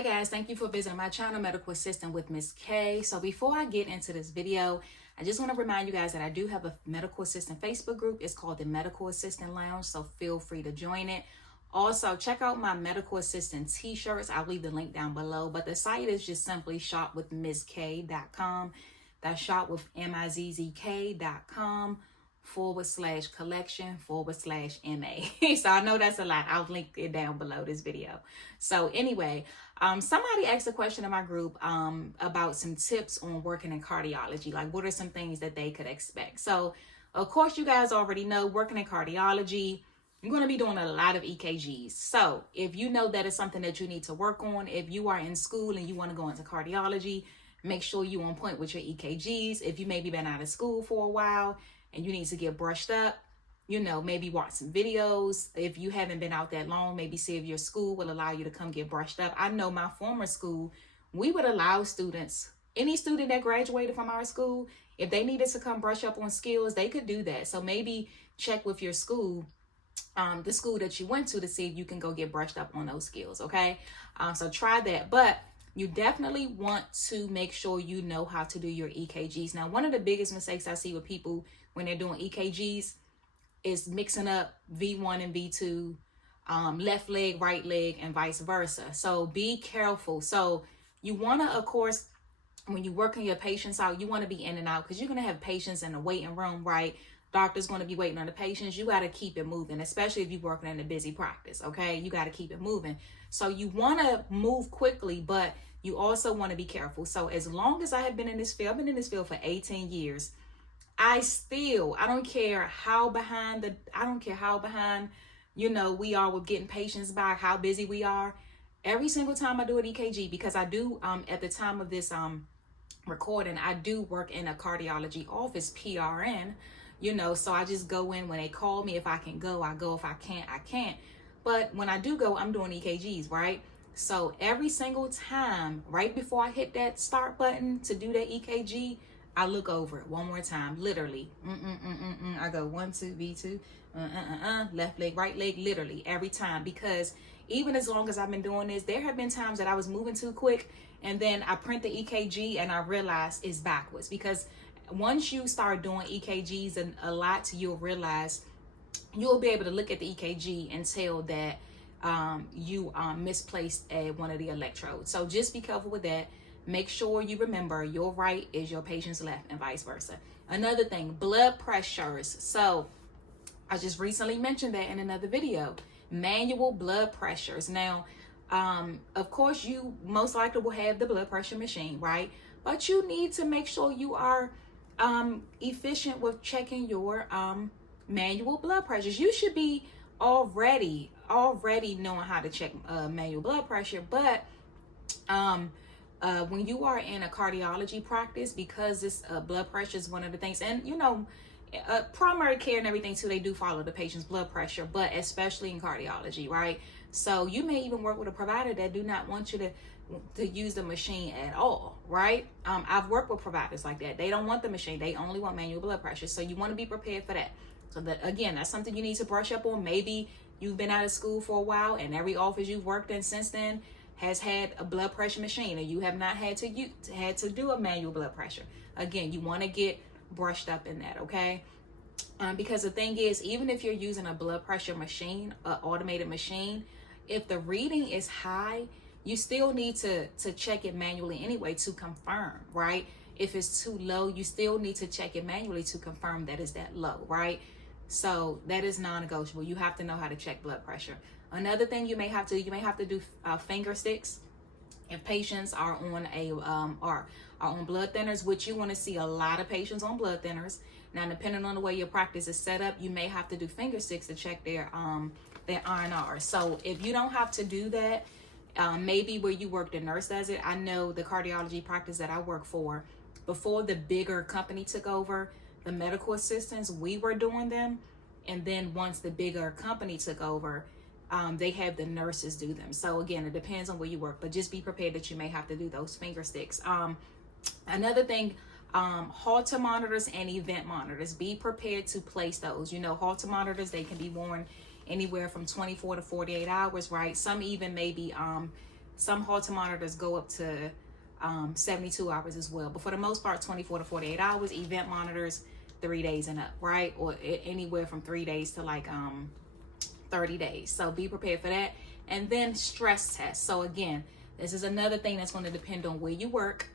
Hi guys, thank you for visiting my channel, Medical Assistant with Miss K. So before I get into this video, I just want to remind you guys that I do have a medical assistant Facebook group. It's called the Medical Assistant Lounge, so feel free to join it. Also, check out my medical assistant t-shirts. I'll leave the link down below, but the site is just simply shopwithmissk.com. That's shopwithmissk.com/collection/MA. So I know that's a lot. I'll link it down below this video. So anyway, somebody asked a question in my group about some tips on working in cardiology. Like, what are some things that they could expect? So of course, you guys already know, working in cardiology, you're going to be doing a lot of EKGs. So if you know that is something that you need to work on, if you are in school and you want to go into cardiology, make sure you're on point with your EKGs. If you maybe been out of school for a while and you need to get brushed up, you know, maybe watch some videos. If you haven't been out that long, maybe see if your school will allow you to come get brushed up. I know my former school, we would allow students, any student that graduated from our school, if they needed to come brush up on skills, they could do that. So maybe check with your school, the school that you went to see if you can go get brushed up on those skills, okay? So try that. But you definitely want to make sure you know how to do your EKGs. Now, one of the biggest mistakes I see with people when they're doing EKGs is mixing up V1 and V2, left leg, right leg, and vice versa. So be careful. So you want to, of course, when you're working your patients out, you want to be in and out because you're going to have patients in the waiting room, right? Doctor's going to be waiting on the patients. You got to keep it moving, especially if you're working in a busy practice, okay? You got to keep it moving. So you want to move quickly, but you also want to be careful. So as long as I have been in this field, I've been in this field for 18 years. I don't care how behind, you know, we are with getting patients back, how busy we are. Every single time I do an EKG, because I do, at the time of this recording, I do work in a cardiology office, PRN, you know, so I just go in when they call me. If I can go, I go. If I can't, I can't. But when I do go, I'm doing EKGs, right? So every single time, right before I hit that start button to do that EKG, I look over it one more time, literally. I go 1, 2, V2, left leg, right leg, literally every time. Because even as long as I've been doing this, there have been times that I was moving too quick, and then I print the EKG and I realize it's backwards. Because once you start doing EKGs and a lot, you'll realize you'll be able to look at the EKG and tell that you misplaced one of the electrodes. So just be careful with that. Make sure you remember your right is your patient's left and vice versa. Another thing, blood pressures. So I just recently mentioned that in another video. Manual blood pressures. Now, of course, you most likely will have the blood pressure machine, right? But you need to make sure you are efficient with checking your manual blood pressures. You should be already knowing how to check manual blood pressure, but when you are in a cardiology practice, because this blood pressure is one of the things, and you know, primary care and everything too, they do follow the patient's blood pressure, but especially in cardiology, right? So you may even work with a provider that do not want you to use the machine at all, right? I've worked with providers like that. They don't want the machine. They only want manual blood pressure. So you want to be prepared for that. So that, again, that's something you need to brush up on. Maybe you've been out of school for a while and every office you've worked in since then has had a blood pressure machine, and you have not had to do a manual blood pressure. Again, you want to get brushed up in that, okay? Because the thing is, even if you're using a blood pressure machine, an automated machine, if the reading is high, you still need to check it manually anyway to confirm, right? If it's too low, you still need to check it manually to confirm that it's that low, right? So that is non-negotiable. You have to know how to check blood pressure. Another thing you may have to do finger sticks. If patients are on are on blood thinners, which you want to see a lot of patients on blood thinners. Now, depending on the way your practice is set up, you may have to do finger sticks to check their R&R. So if you don't have to do that, maybe where you work, the nurse does it. I know the cardiology practice that I work for, before the bigger company took over, the medical assistants, we were doing them. And then once the bigger company took over, they have the nurses do them. So again, it depends on where you work, but just be prepared that you may have to do those finger sticks. Another thing, Holter monitors and event monitors, be prepared to place those. You know, Holter monitors, they can be worn anywhere from 24 to 48 hours, right? Some even maybe Some Holter monitors go up to 72 hours as well, but for the most part 24 to 48 hours. Event monitors 3 days and up, right? Or anywhere from 3 days to like 30 days. So be prepared for that. And then stress tests. So again, this is another thing that's going to depend on where you work.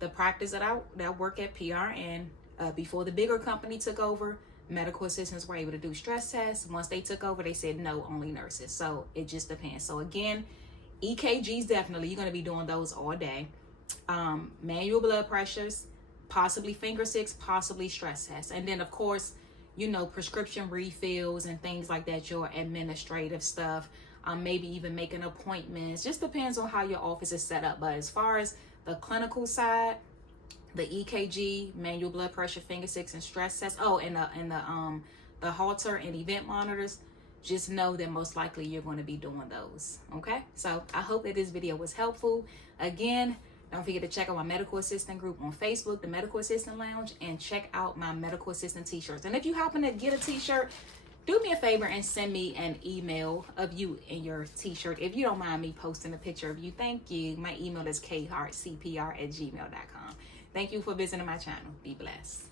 The practice that I work at, PRN, before the bigger company took over, medical assistants were able to do stress tests. Once they took over, they said no, only nurses. So it just depends. So again, EKGs, definitely you're going to be doing those all day. Manual blood pressures, possibly finger sticks, possibly stress tests. And then of course, you know, prescription refills and things like that, your administrative stuff, maybe even making appointments. Just depends on how your office is set up. But as far as the clinical side, the EKG, manual blood pressure, finger sticks, and stress tests. Oh, and the Holter and event monitors. Just know that most likely you're going to be doing those. Okay, so I hope that this video was helpful. Again, don't forget to check out my medical assistant group on Facebook, the Medical Assistant Lounge, and check out my medical assistant t-shirts. And if you happen to get a t-shirt, do me a favor and send me an email of you in your t-shirt. If you don't mind me posting a picture of you, thank you. My email is khartcpr@gmail.com. Thank you for visiting my channel. Be blessed.